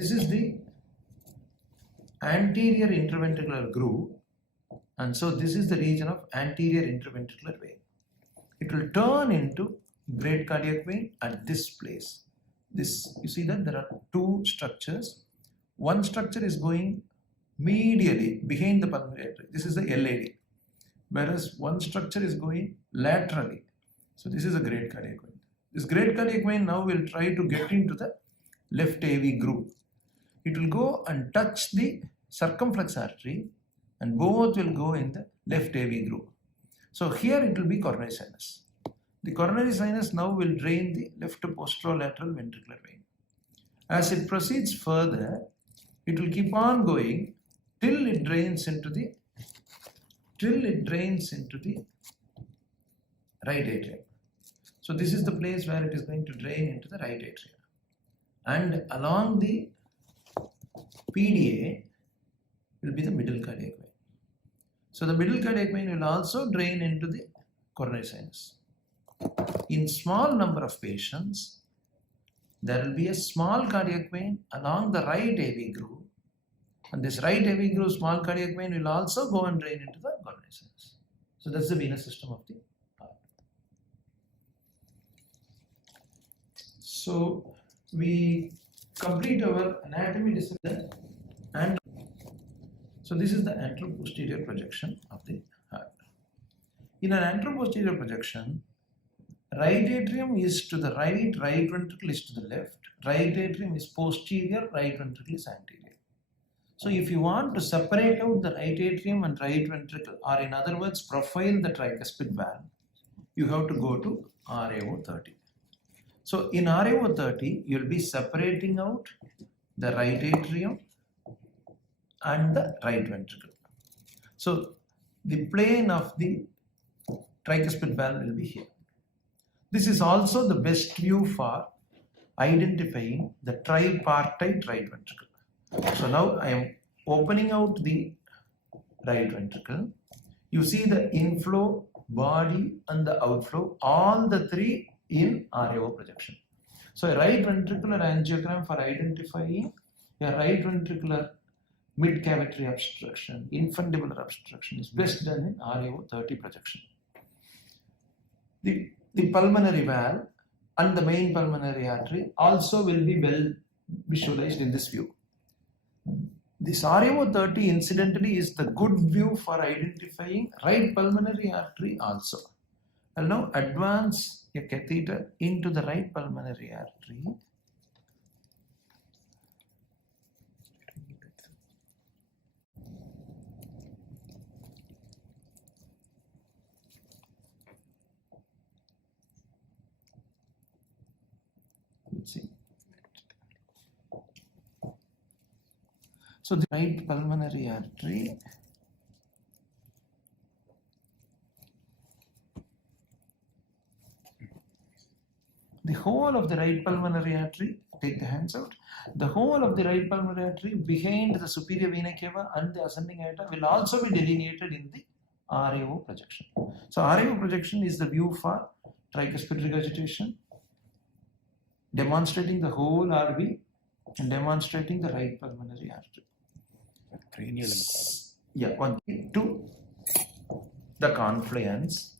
This is the anterior interventricular groove, and so this is the region of anterior interventricular vein. It will turn into great cardiac vein at this place. This, you see that there are two structures. One structure is going medially behind the pulmonary artery. This is the LAD. Whereas one structure is going laterally. So this is a great cardiac vein. This great cardiac vein now will try to get into the left AV groove. It will go and touch the circumflex artery, and both will go in the left AV groove. So here it will be coronary sinus. The coronary sinus now will drain the left posterolateral ventricular vein. As it proceeds further, it will keep on going till it drains into the right atrium. So this is the place where it is going to drain into the right atrium. And along the PDA will be the middle cardiac vein. So the middle cardiac vein will also drain into the coronary sinus. In small number of patients, there will be a small cardiac vein along the right AV groove, and this right AV groove small cardiac vein will also go and drain into the coronary sinus. So that's the venous system of the heart. So we complete our anatomy discipline, and so this is the anteroposterior projection of the heart. In an anteroposterior projection, right atrium is to the right, right ventricle is to the left, right atrium is posterior, right ventricle is anterior. So if you want to separate out the right atrium and right ventricle, or in other words, profile the tricuspid valve, you have to go to RAO 30. So in RAO 30, you will be separating out the right atrium and the right ventricle. So the plane of the tricuspid valve will be here. This is also the best view for identifying the tripartite right ventricle. So now I am opening out the right ventricle. You see the inflow, body and the outflow, all the three in RAO projection. So a right ventricular angiogram for identifying a right ventricular mid-cavitary obstruction, infundibular obstruction is best done in RAO 30 projection. The pulmonary valve and the main pulmonary artery also will be well visualized in this view. This RAO 30 incidentally is the good view for identifying right pulmonary artery also. I'll now advance a catheter into the right pulmonary artery. See. So the right pulmonary artery, the whole of the right pulmonary artery, take the hands out, the whole of the right pulmonary artery behind the superior vena cava and the ascending aorta will also be delineated in the RAO projection. So RAO projection is the view for tricuspid regurgitation, demonstrating the whole RV and demonstrating the right pulmonary artery. Cranial and coronary. Yeah, 1, 2. The confluence,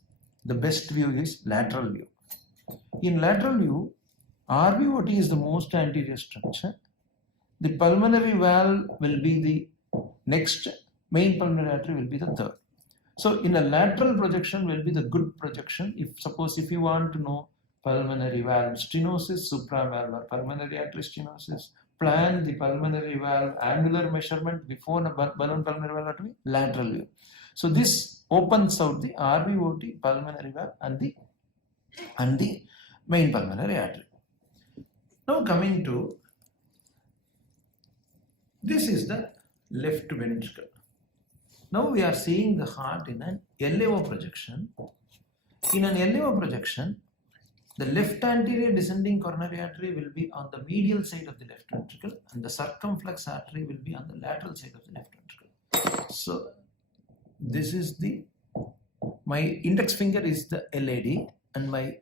the best view is lateral view. In lateral view, RVOT is the most anterior structure. The pulmonary valve will be the next, main pulmonary artery will be the third. So in a lateral projection will be the good projection. If you want to know pulmonary valve stenosis, supravalvular pulmonary artery stenosis, plan the pulmonary valve angular measurement before the balloon pulmonary valve artery, lateral view. So this opens out the RVOT pulmonary valve and the main pulmonary artery. Now coming to, this is the left ventricle. Now we are seeing the heart in an LAO projection. In an LAO projection, the left anterior descending coronary artery will be on the medial side of the left ventricle, and the circumflex artery will be on the lateral side of the left ventricle. So this is my index finger is the LAD, and my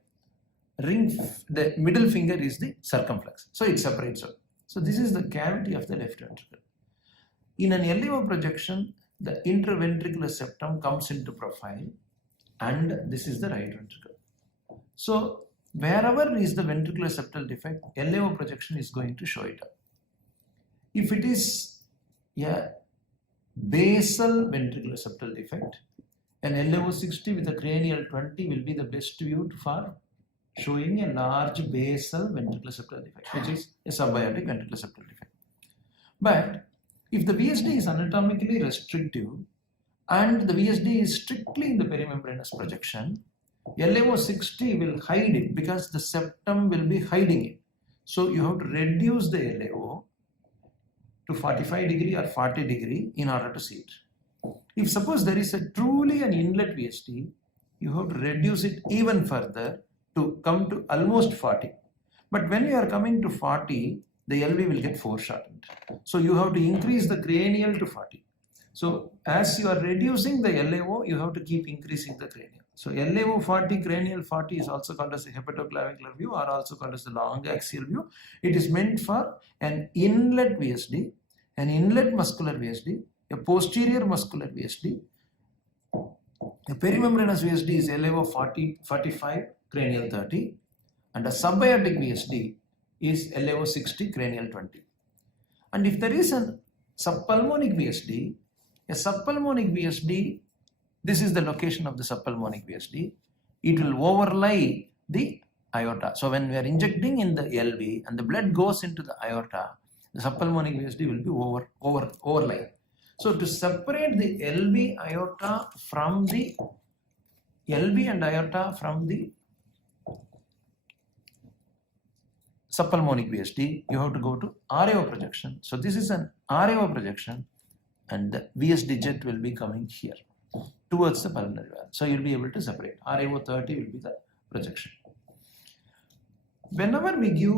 the middle finger is the circumflex. So it separates out. So this is the cavity of the left ventricle. In an LAO projection, the interventricular septum comes into profile, and this is the right ventricle. So wherever is the ventricular septal defect, LAO projection is going to show it up. If it is a basal ventricular septal defect, an LAO 60 with a cranial 20 will be the best view for showing a large basal ventricular septal defect, which is a subaortic ventricular septal defect. But if the VSD is anatomically restrictive and the VSD is strictly in the perimembranous projection, LAO 60 will hide it because the septum will be hiding it. So you have to reduce the LAO to 45 degree or 40 degree in order to see it. If suppose there is a truly an inlet VSD, you have to reduce it even further to come to almost 40. But when you are coming to 40, the LV will get foreshortened. So you have to increase the cranial to 40. So as you are reducing the LAO, you have to keep increasing the cranial. So LAO 40, cranial 40 is also called as the hepatoclavicular view, or also called as the long axial view. It is meant for an inlet VSD, an inlet muscular VSD, a posterior muscular VSD. A perimembranous VSD is LAO 40, 45, cranial 30, and a subaortic VSD is LAO 60, cranial 20. And if there is a subpulmonic VSD, a subpulmonic VSD, this is the location of the subpulmonic VSD, it will overlie the aorta. So when we are injecting in the LV and the blood goes into the aorta, the subpulmonic VSD will be overlying. So to separate the LV aorta from the LV and aorta from the subpulmonic VSD, you have to go to RAO projection. So this is an RAO projection, and the VSD jet will be coming here towards the pulmonary valve. So you'll be able to separate. RAO 30 will be the projection. Whenever we give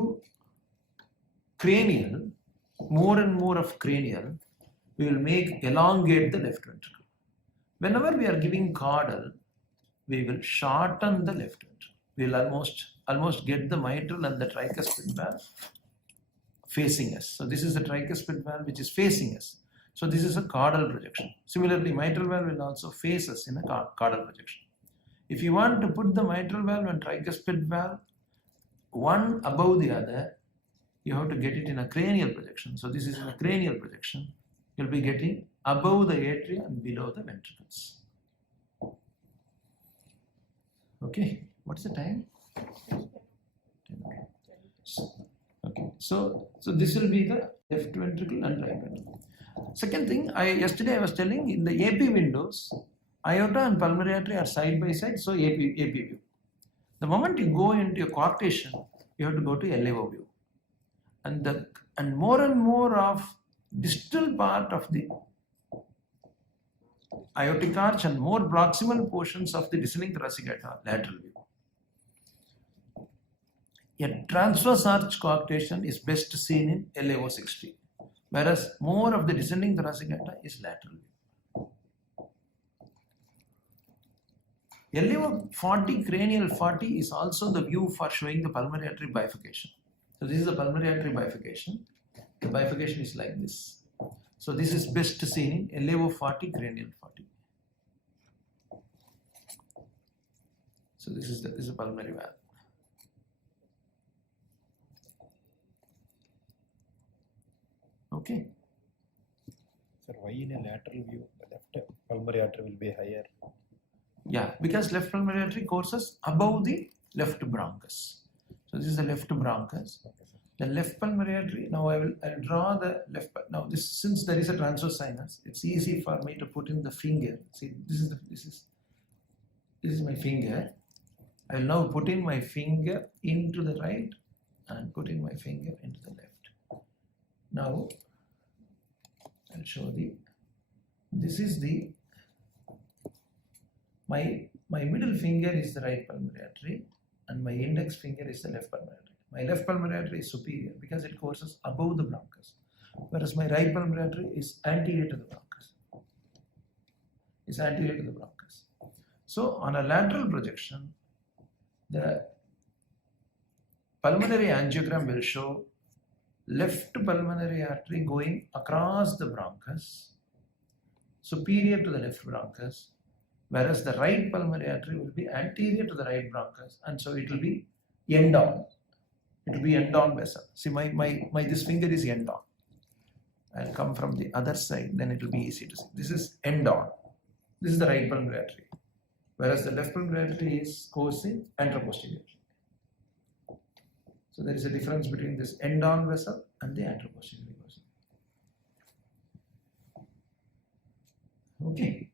cranial, more and more of cranial, we will elongate the left ventricle. Whenever we are giving caudal, we will shorten the left ventricle. We will almost get the mitral and the tricuspid valve facing us. So this is the tricuspid valve which is facing us. So this is a caudal projection. Similarly, mitral valve will also face us in a caudal projection. If you want to put the mitral valve and tricuspid valve one above the other, you have to get it in a cranial projection. So this is in a cranial projection. You'll be getting above the atria and below the ventricles. Okay, what's the time? Okay, so this will be the left ventricle and right ventricle. Second thing, yesterday I was telling, in the AP windows, aorta and pulmonary artery are side by side, so AP view. The moment you go into a coarctation, you have to go to LAO view. And more and more of distal part of the aortic arch and more proximal portions of the descending thoracic aorta, lateral view. A transverse arch coarctation is best seen in LAO 60, whereas more of the descending thoracic aorta is lateral view. LAO 40, cranial 40 is also the view for showing the pulmonary artery bifurcation. So this is the pulmonary artery bifurcation. The bifurcation is like this. So this is best seen in LAO 40, cranial 40. So this is the pulmonary valve. Okay. Sir, why in a lateral view the left pulmonary artery will be higher? Yeah, because left pulmonary artery courses above the left bronchus. So this is the left bronchus. The left pulmonary artery. Now I'll draw the left. Now this, since there is a transverse sinus, it's easy for me to put in the finger. See, this is my finger. I will now put in my finger into the right and put in my finger into the left. Now I'll show this is my middle finger is the right pulmonary artery and my index finger is the left pulmonary artery. My left pulmonary artery is superior because it courses above the bronchus, whereas my right pulmonary artery is anterior to the bronchus. So on a lateral projection, the pulmonary angiogram will show left pulmonary artery going across the bronchus, superior to the left bronchus, whereas the right pulmonary artery will be anterior to the right bronchus, and so it will be end on. It will be end on vessel. See, my this finger is end on. I'll come from the other side, then it will be easy to see. This is end on. This is the right pulmonary artery, whereas the left pulmonary artery goes in anteroposterior. So there is a difference between this end on vessel and the anteroposterior vessel. Okay.